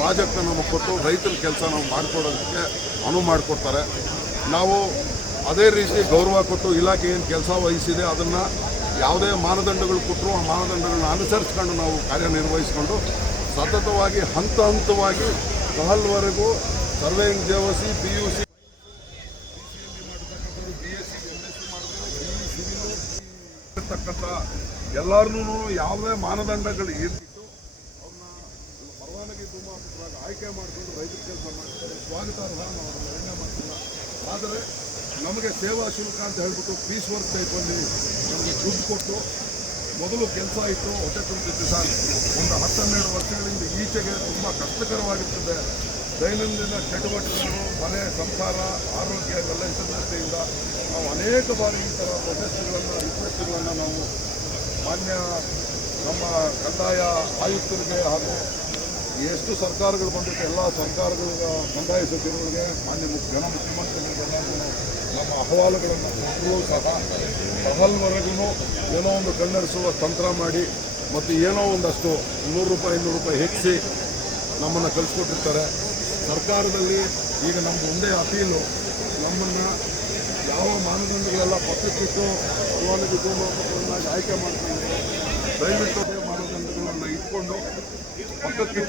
Project ನಮಗೆ ಕೊಟ್ಟು ರೈತರ ಕೆಲಸ ನಾವು ಮಾಡಿಕೊಡೋದಕ್ಕೆ ಅನುವು ಮಾಡಿಕೊಡ್ತಾರೆ. ನಾವು ಅದೇ ರೀತಿ ಗೌರವ ಕೊಟ್ಟು ಇಲಾಖೆ ಏನು ಕೆಲಸ ವಹಿಸಿದೆ ಅದನ್ನು ಯಾವುದೇ ಮಾನದಂಡಗಳು ಕೊಟ್ಟರು ಆ ಮಾನದಂಡಗಳನ್ನ ಅನುಸರಿಸ್ಕೊಂಡು ನಾವು ಕಾರ್ಯನಿರ್ವಹಿಸ್ಕೊಂಡು ಸತತವಾಗಿ ಹಂತ ಹಂತವಾಗಿ ಕಹಲ್ವರೆಗೂ ಸರ್ವೇಯಿಂಗ್ ದೇವಸಿ PUC ತಕ್ಕಂಥ ಎಲ್ಲರನ್ನೂ ಯಾವುದೇ ಮಾನದಂಡಗಳು ಇರ್ತಿತ್ತು ಅವ್ರನ್ನ ಪರವಾನಗಿ ತುಂಬಾಗಿ ಆಯ್ಕೆ ಮಾಡಿಕೊಂಡು ರೈತರ ಕೆಲಸ ಮಾಡ್ತಾರೆ. ಸ್ವಾಗತಾರ್ಹ, ನಾವು ಅದನ್ನು ನಿರ್ಣಯ ಮಾಡ್ತಿಲ್ಲ. ಆದರೆ ನಮಗೆ ಸೇವಾ ಶುಲ್ಕ ಅಂತ ಹೇಳ್ಬಿಟ್ಟು ಪೀಸ್ ವರ್ಕ್ ಟೈಪ್ ಬಂದಿವಿ. ನಮಗೆ ದುಡ್ಡು ಕೊಟ್ಟು ಮೊದಲು ಕೆಲಸ ಇತ್ತು, ಹೊಟ್ಟೆ ತುಂಬಿತ್ತು ಸರ್. ಒಂದು 10-12 ವರ್ಷಗಳಿಂದ ಈಚೆಗೆ ತುಂಬ ಕಷ್ಟಕರವಾಗಿರ್ತದೆ. ದೈನಂದಿನ ಚಟುವಟಿಕೆಗಳು, ಮನೆ, ಸಂಸಾರ, ಆರೋಗ್ಯ ಇವೆಲ್ಲ ಹಿತದೃಷ್ಟಿಯಿಂದ ನಾವು ಅನೇಕ ಬಾರಿ ಈ ಥರ ಪ್ರಶಸ್ತಿಗಳನ್ನು ರಿಕ್ವೆಸ್ಟ್ಗಳನ್ನು ನಾವು ಮಾನ್ಯ ನಮ್ಮ ಕಂದಾಯ ಆಯುಕ್ತರಿಗೆ ಹಾಗೂ ಎಷ್ಟು ಸರ್ಕಾರಗಳು ಬಂದಿತ್ತು ಎಲ್ಲ ಸರ್ಕಾರಗಳ ಕಂದಾಯ ಸಚಿವರಿಗೆ ಮಾನ್ಯ ಮುಖ್ಯಮಂತ್ರಿಗಳಿಗೆಲ್ಲರಿಗೂ ನಮ್ಮ ಅಹವಾಲುಗಳನ್ನು ಕೊಟ್ಟರೂ ಸಹ ಕಹಲ್ವರೆಗೂ ಏನೋ ಒಂದು ಕಣ್ಣರಿಸುವ ತಂತ್ರ ಮಾಡಿ ಮತ್ತು ಏನೋ ಒಂದಷ್ಟು ₹100-200 ಹೆಚ್ಚಿಸಿ ನಮ್ಮನ್ನು ಕಳಿಸ್ಕೊಟ್ಟಿರ್ತಾರೆ. ಸರ್ಕಾರದಲ್ಲಿ ಈಗ ನಮ್ಮದು ಒಂದೇ ಅಪೀಲು, ನಮ್ಮನ್ನು ಯಾವ ಮಾನದಂಡಗಳೆಲ್ಲ ಪಕ್ಕಕ್ಕಿಟ್ಟು ಪರವಾನಗಿ ಆಯ್ಕೆ ಮಾಡ್ಕೊಂಡು ದಯವಿಟ್ಟು ಮಾನದಂಡಗಳನ್ನು ಇಟ್ಕೊಂಡು ಪಕ್ಕಕ್ಕಿಟ್ಟು